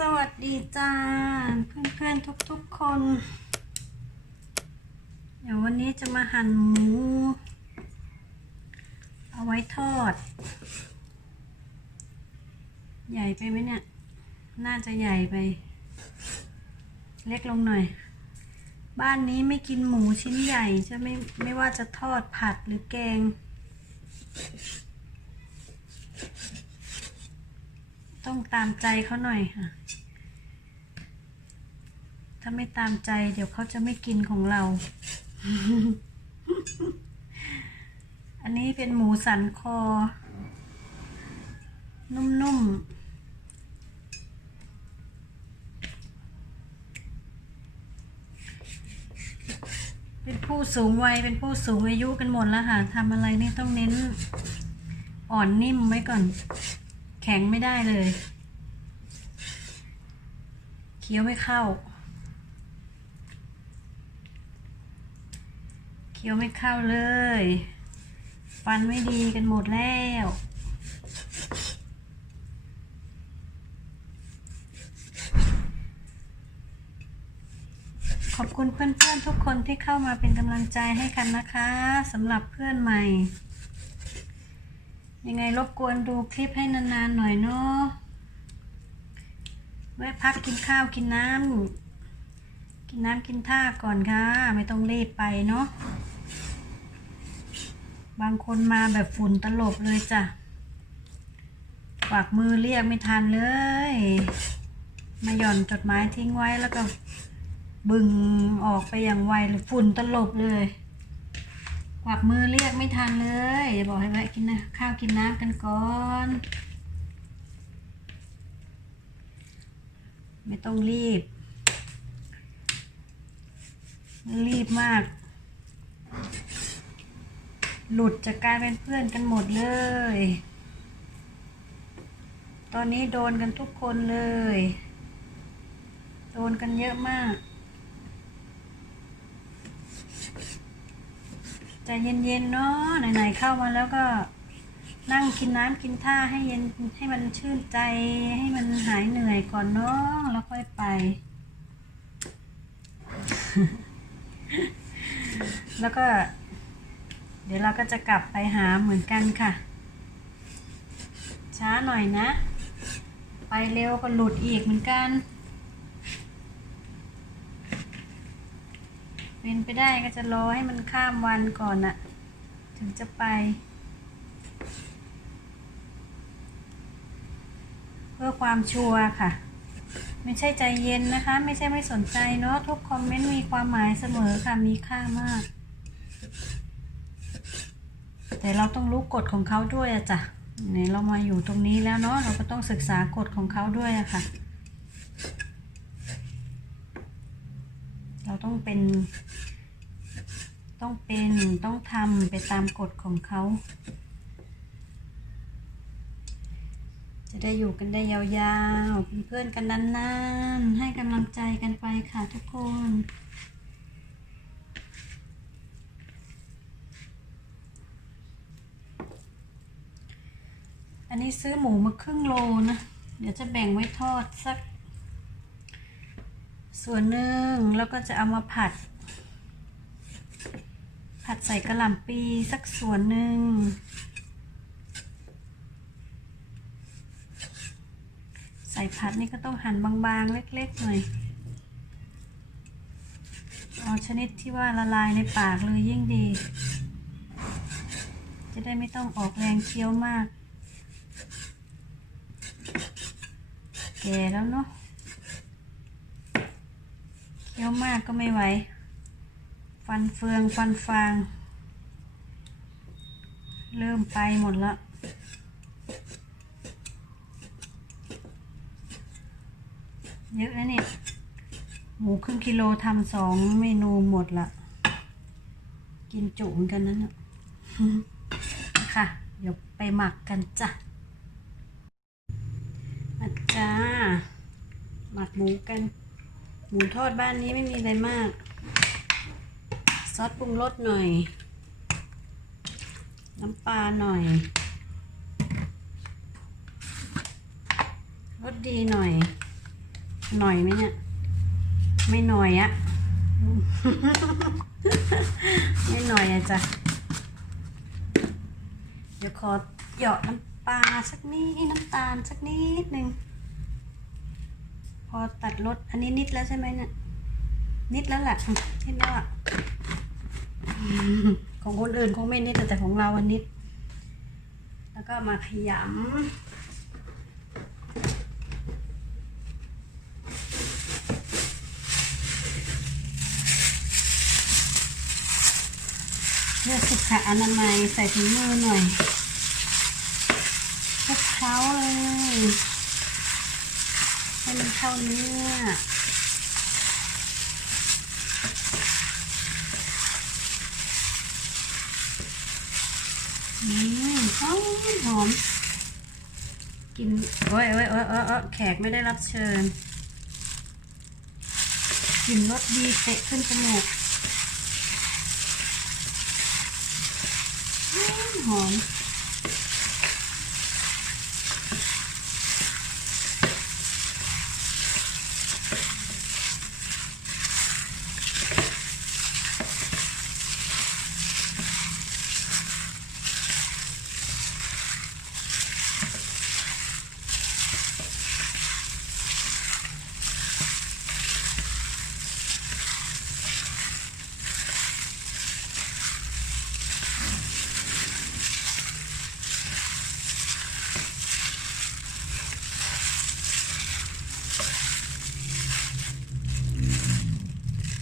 สวัสดีจ้า เพื่อนๆทุกๆคน เดี๋ยววันนี้จะมาหั่นหมู เอาไว้ทอด ใหญ่ไปไหมเนี่ย น่าจะใหญ่ไป เล็กลงหน่อย บ้านนี้ไม่กินหมูชิ้นใหญ่จะไม่ไม่ว่าจะทอดผัดหรือแกง ต้องตามใจเขาหน่อยค่ะ ถ้าไม่ตามใจ เดี๋ยวเขาจะไม่กินของเรา อันนี้เป็นหมูสันคอ นุ่มๆเป็นผู้สูงวัยเป็นผู้สูงอายุกันหมดแล้วค่ะทำอะไรนี่ต้องเน้นอ่อนนิ่มไว้ก่อน แข็งไม่ได้เลย เคี้ยวไม่เข้า เคี้ยวไม่เข้าเลย ฟันไม่ดีกันหมดแล้วขอบคุณเพื่อนๆทุกคนที่เข้ามาเป็นกำลังใจให้กันนะคะสำหรับเพื่อนใหม่ ยังไงรบกวนดูคลิปให้นานๆหน่อยเนาะแวะพักกินข้าวกินน้ำกินน้ำกินท่าก่อนค่ะ ไม่ต้องรีบไปเนาะบางคนมาแบบฝุ่นตลบเลยจ้ะฝากมือเรียกไม่ทันเลย มาหย่อนจดหมายทิ้งไว้แล้วก็บึงออกไปอย่างไวเลยฝุ่นตลบเลย กวักมือเรียกไม่ทันเลยเดี๋ยวบอกให้แวะกินนะข้าวกินน้ำกันก่อน ไม่ต้องรีบ รีบมาก หลุดจากการเป็นเพื่อนกันหมดเลย ตอนนี้โดนกันทุกคนเลย โดนกันเยอะมาก ใจเย็นๆเนาะไหนๆเข้ามาแล้วก็นั่งกินน้ำกินท่าให้เย็นให้มันชื่นใจให้มันหายเหนื่อยก่อนเนาะแล้วค่อยไป แล้วก็ เดี๋ยวเราก็จะกลับไปหาเหมือนกันค่ะ ช้าหน่อยนะ ไปเร็วก็หลุดอีกเหมือนกัน เป็นไปได้ก็จะรอให้มันข้ามวันก่อนอะถึงจะไป เพื่อความชัวร์ค่ะ ไม่ใช่ใจเย็นนะคะ ไม่ใช่ไม่สนใจเนาะทุกคอมเมนต์มีความหมายเสมอค่ะมีค่ามาก แต่เราต้องรู้กฎของเขาด้วยอะจ้ะไหนเรามาอยู่ตรงนี้แล้วเนาะเราก็ต้องศึกษากฎของเขาด้วยอะค่ะ เรา ต้องเป็น ต้องเป็นต้องทำไปตามกฎของเขา จะได้อยู่กันได้ยาวๆเป็นเพื่อนกันนานๆ ให้กำลังใจกันไปค่ะทุกคนอันนี้ซื้อหมูมาครึ่งโลนะ เดี๋ยวจะแบ่งไว้ทอดสัก ส่วนหนึ่งแล้วก็จะเอามาผัด ผัดใส่กระหล่ำปีสักส่วนหนึ่งใส่ผัดนี่ก็ต้องหั่นบางๆ เล็กๆหน่อยเอาชนิดที่ว่าละลายในปากเลยยิ่งดี จะได้ไม่ต้องออกแรงเคี้ยวมาก แก่แล้วเนาะ เคี้ยวมากก็ไม่ไหว ฟันเฟืองฟันฟาง เริ่มไปหมดละเยอะนะเนี่ยหมูครึ่งกิโลทำสองเมนูหมดละกินจุเหมือนกันนั่นนะค่ะ เดี๋ยวไปหมักกันจ้ะมาจ้า หมักหมูกัน มูทอดบ้านนี้ไม่มีอะไรมาก ซอสปรุงรสหน่อย น้ำปลาหน่อยรสดีหน่อย หน่อยไหมเนี่ย ไม่หน่อยอะไม่หน่อยอะจ้ะ เดี๋ยวขอเหยาะน้ำปลาสักนิดน้ำตาลสักนิดหนึ่ง อตัดรสอันนี้นิดแล้วใช่ไหมเนี่ยนิดแล้วแหละอืมนิดแล้วอะของคนอื่นคงไม่นิดแต่ของเราอันนิด แล้วก็มาขยำเพื่อสุขอนามัยใส่ถุงมือหน่อยคลุกเคล้าเลย ให้มัน เข้านื้ออืมหอมหอมกิน โอ้ยโอ้ยโอ้ยโอ้ยแขกไม่ได้รับเชิญกลิ่นรสดีเตะขึ้นจมูกหอม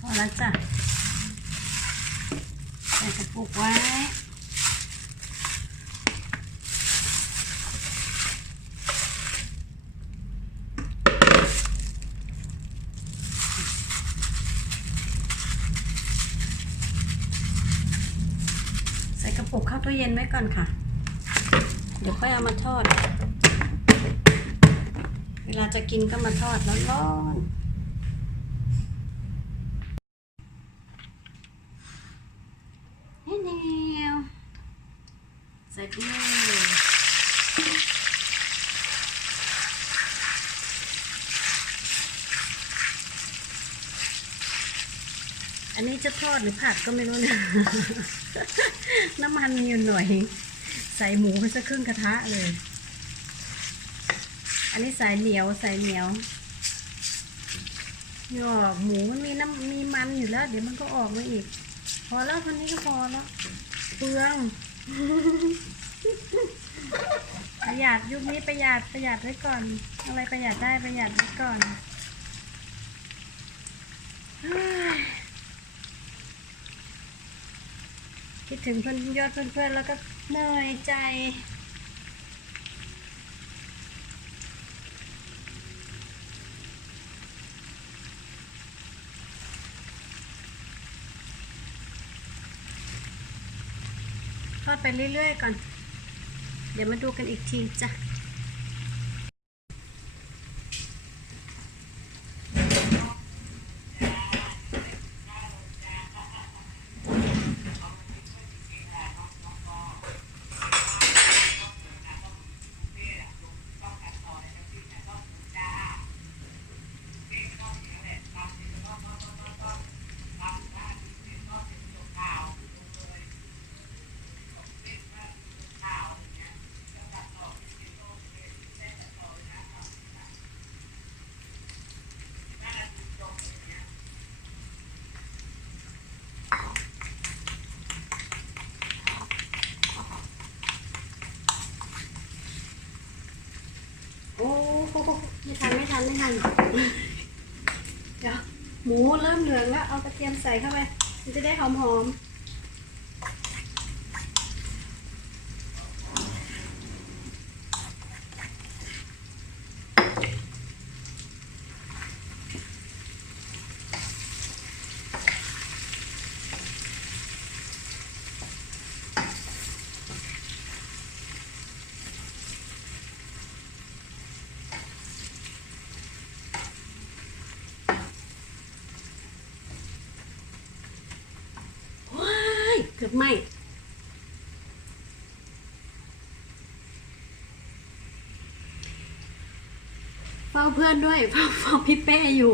พอแล้วจ้ะใส่กระปุกไว้ ใส่กระปุกเข้า ตู้เย็นไว้ก่อนค่ะ เดี๋ยวค่อยเอามาทอด เวลาจะกินก็มาทอดร้อนๆนี่แนวใส่ไปเลยอันนี้จะทอดหรือผัดก็ไม่รู้เนี่ย น้ำมันมีอยู่หน่อย ใส่หมูไปสักครึ่งกระทะเลย อันนี้ใส่เหนียวใส่เหนียวหยอกหมูมันมีน้ำมีมันอยู่แล้ว เดี๋ยวมันก็ออกมาอีก พอแล้วคนนี้ก็พอแล้วเปลืองประหยัดยุคนี้ประหยัดประหยัดไว้ก่อน อะไรประหยัดได้ประหยัดไว้ก่อนเฮ้ย คิดถึงเพื่อนยอดเพื่อนๆแล้วก็เหนื่อยใจทอดไปเรื่อยๆก่อน เดี๋ยวมาดูกันอีกทีจ้ะ ไม่ทันไม่ทันไม่ทันเดี๋ยวหมูเริ่มเหลืองแล้วเอากระเทียมใส่เข้าไป มันจะได้หอมๆว้ายเกือบไหมเฝ้าเพื่อนด้วยเฝ้าเฝ้าพี่เป้อยู่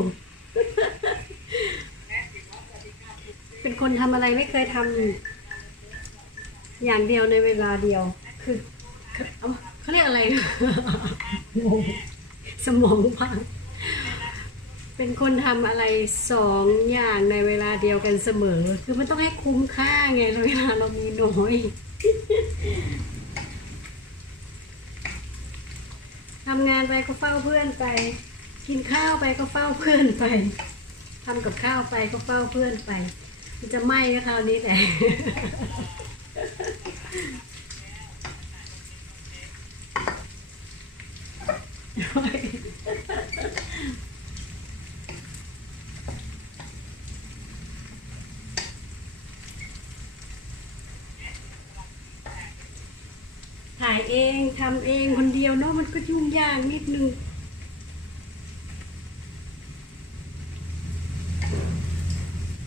เป็นคนทำอะไรไม่เคยทำอย่างเดียวในเวลาเดียว คือเขาเรียกอะไรนะงงสมองพัง เป็นคนทำอะไรสองอย่างในเวลาเดียวกันเสมอ คือมันต้องให้คุ้มค่าไงเวลาเรามีน้อยทำงานไปก็เฝ้าเพื่อนไป กินข้าวไปก็เฝ้าเพื่อนไปทำกับข้าวไปก็เฝ้าเพื่อนไป มันจะไหม้ก็คราวนี้แหละถ่ายเอง ทำเองคนเดียวเนาะมันก็ยุ่งยากนิดนึง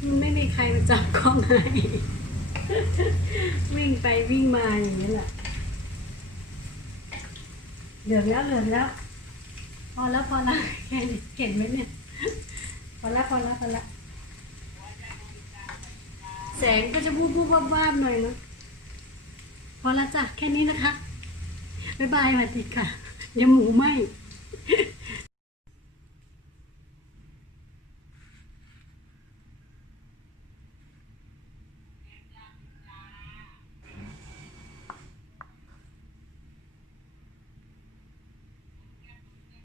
มันไม่มีใครมาจับกล้องให้วิ่งไปวิ่งมาอย่างนี้แหละเหลือแล้วเหลือแล้ว พอแล้วพอแล้วแค่นี้เห็นไหมเนี่ยพอแล้วพอแล้วพอแล้วแสงก็จะบูบบูบวาบๆหน่อยเนาะพอและจ้ะแค่นี้นะคะ บายบายสวัสดีค่ะอย่าหมูไหม